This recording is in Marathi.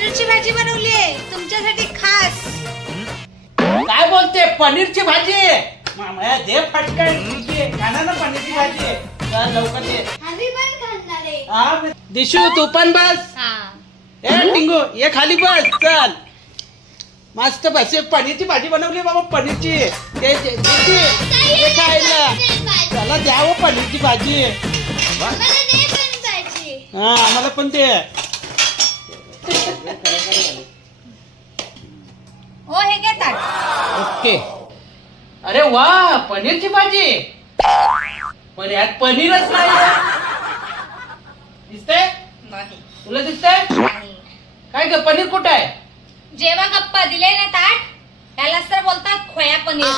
पनीरची भाजी बनवली आहे तुमच्यासाठी खास. काय बोलते पनीरची भाजी? मामा दे फटकन खाना ना पनीरची भाजी. चल लवकर ये. आम्ही पण खाणार आहे. हा दिशू तू पण बस. हा ए टिंगू ये खाली बस. चल मस्त बस. पनीरची भाजी बनवली बाबा. पनीरची ते खायला चला द्यावं पनीरची भाजी. हा आम्हाला पण ते. हो हे घे ताट. ओके. अरे वा पनीरची भाजी. पण यात पनीरच नाही. दिसतंय नाही तुला दिसतंय काय ग? पनीर कुठं आहे? जेव्हा गप्पा दिले ना ताट यालाच तर बोलतात खोया पनीर.